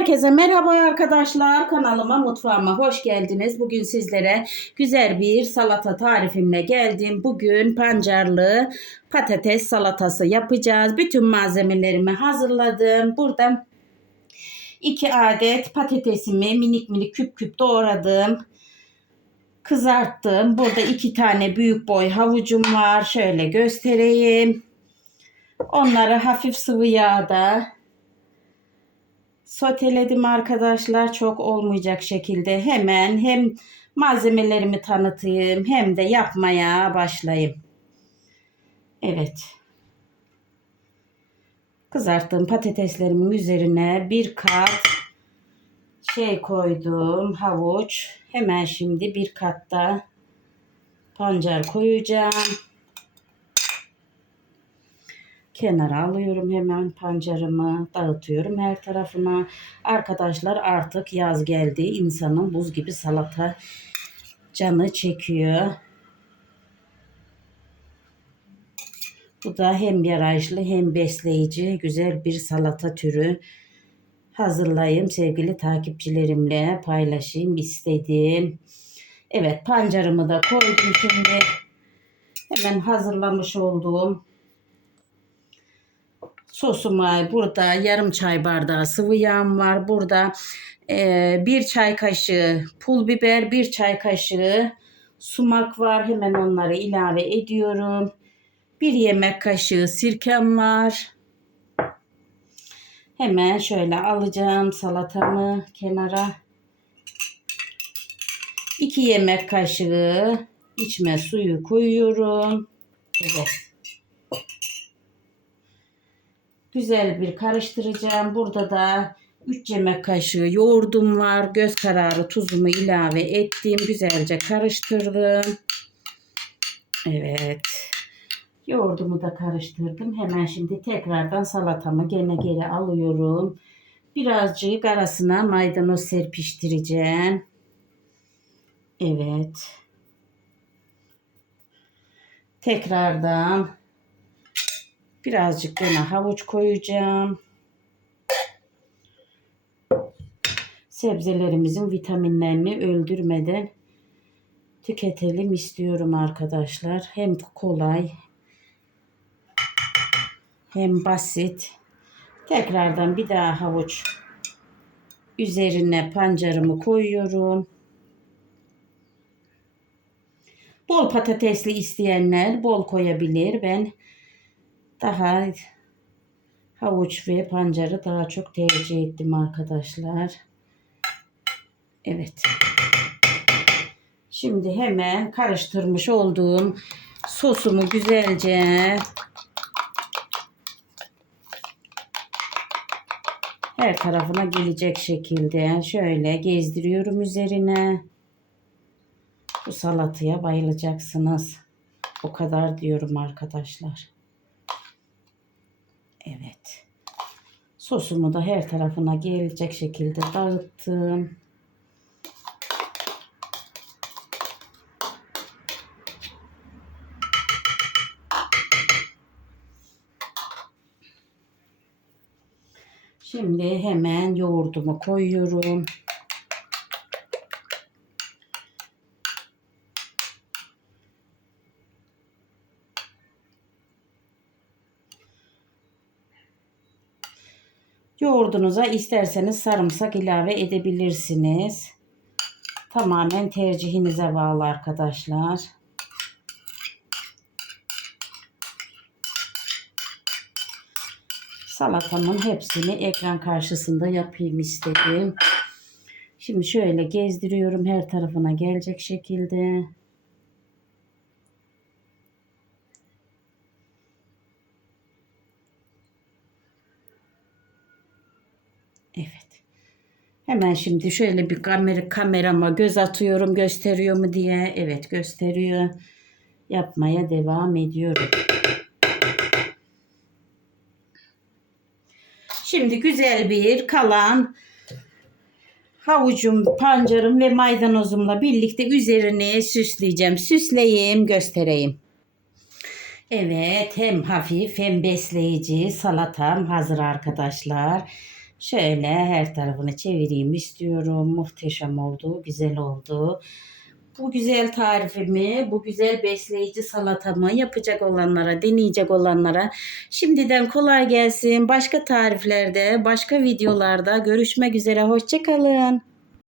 Herkese merhaba arkadaşlar. Kanalıma, mutfağıma hoş geldiniz. Bugün sizlere güzel bir salata tarifimle geldim. Bugün pancarlı patates salatası yapacağız. Bütün malzemelerimi hazırladım. Burada 2 adet patatesimi minik minik küp küp doğradım. Kızarttım. Burada iki tane büyük boy havucum var. Şöyle göstereyim. Onları hafif sıvı yağda soteledim arkadaşlar. Çok olmayacak şekilde hemen hem malzemelerimi tanıtayım hem de yapmaya başlayayım. Evet. Kızarttığım patateslerimin üzerine bir kat şey koydum havuç. Hemen şimdi bir kat da pancar koyacağım. Kenara alıyorum hemen pancarımı dağıtıyorum her tarafına. Arkadaşlar artık yaz geldi. İnsanın buz gibi salata canı çekiyor. Bu da hem yararlı hem besleyici güzel bir salata türü. Hazırlayayım sevgili takipçilerimle paylaşayım istedim. Evet pancarımı da koydum şimdi. Hemen hazırlamış olduğum sosuma burada yarım çay bardağı sıvı yağım var. Burada e, bir çay kaşığı pul biber, bir çay kaşığı sumak var. Hemen onları ilave ediyorum. Bir yemek kaşığı sirkem var. Hemen şöyle alacağım salatamı kenara. 2 yemek kaşığı içme suyu koyuyorum. Evet. Güzel bir karıştıracağım. Burada da 3 yemek kaşığı yoğurdum var. Göz kararı tuzumu ilave ettim. Güzelce karıştırdım. Evet. Yoğurdumu da karıştırdım. Hemen şimdi tekrardan salatamı gene geri alıyorum. Birazcık arasına maydanoz serpiştireceğim. Evet. Tekrardan birazcık gene havuç koyacağım. Sebzelerimizin vitaminlerini öldürmeden tüketelim istiyorum arkadaşlar. Hem kolay hem basit. Tekrardan bir daha havuç üzerine pancarımı koyuyorum. Bol patatesli isteyenler bol koyabilir. Ben daha havuç ve pancarı daha çok tercih ettim arkadaşlar. Evet. Şimdi hemen karıştırmış olduğum sosumu güzelce her tarafına gelecek şekilde şöyle gezdiriyorum üzerine. Bu salataya bayılacaksınız. O kadar diyorum arkadaşlar. Evet. Sosumu da her tarafına gelecek şekilde dağıttım. Şimdi hemen yoğurdumu koyuyorum. Yoğurdunuza isterseniz sarımsak ilave edebilirsiniz. Tamamen tercihinize bağlı arkadaşlar. Salatamın hepsini ekran karşısında yapayım istedim. Şimdi şöyle gezdiriyorum her tarafına gelecek şekilde. Evet. Hemen şimdi şöyle bir kamera kamerama göz atıyorum gösteriyor mu diye. Evet gösteriyor. Yapmaya devam ediyorum. Şimdi güzel bir kalan havucum, pancarım ve maydanozumla birlikte üzerine süsleyeceğim. Süsleyeyim, göstereyim. Evet, hem hafif hem besleyici salatam hazır arkadaşlar. Şöyle her tarafını çevireyim istiyorum. Muhteşem oldu, güzel oldu. Bu güzel tarifimi, bu güzel besleyici salatamı yapacak olanlara, deneyecek olanlara şimdiden kolay gelsin. Başka tariflerde, başka videolarda görüşmek üzere. Hoşçakalın.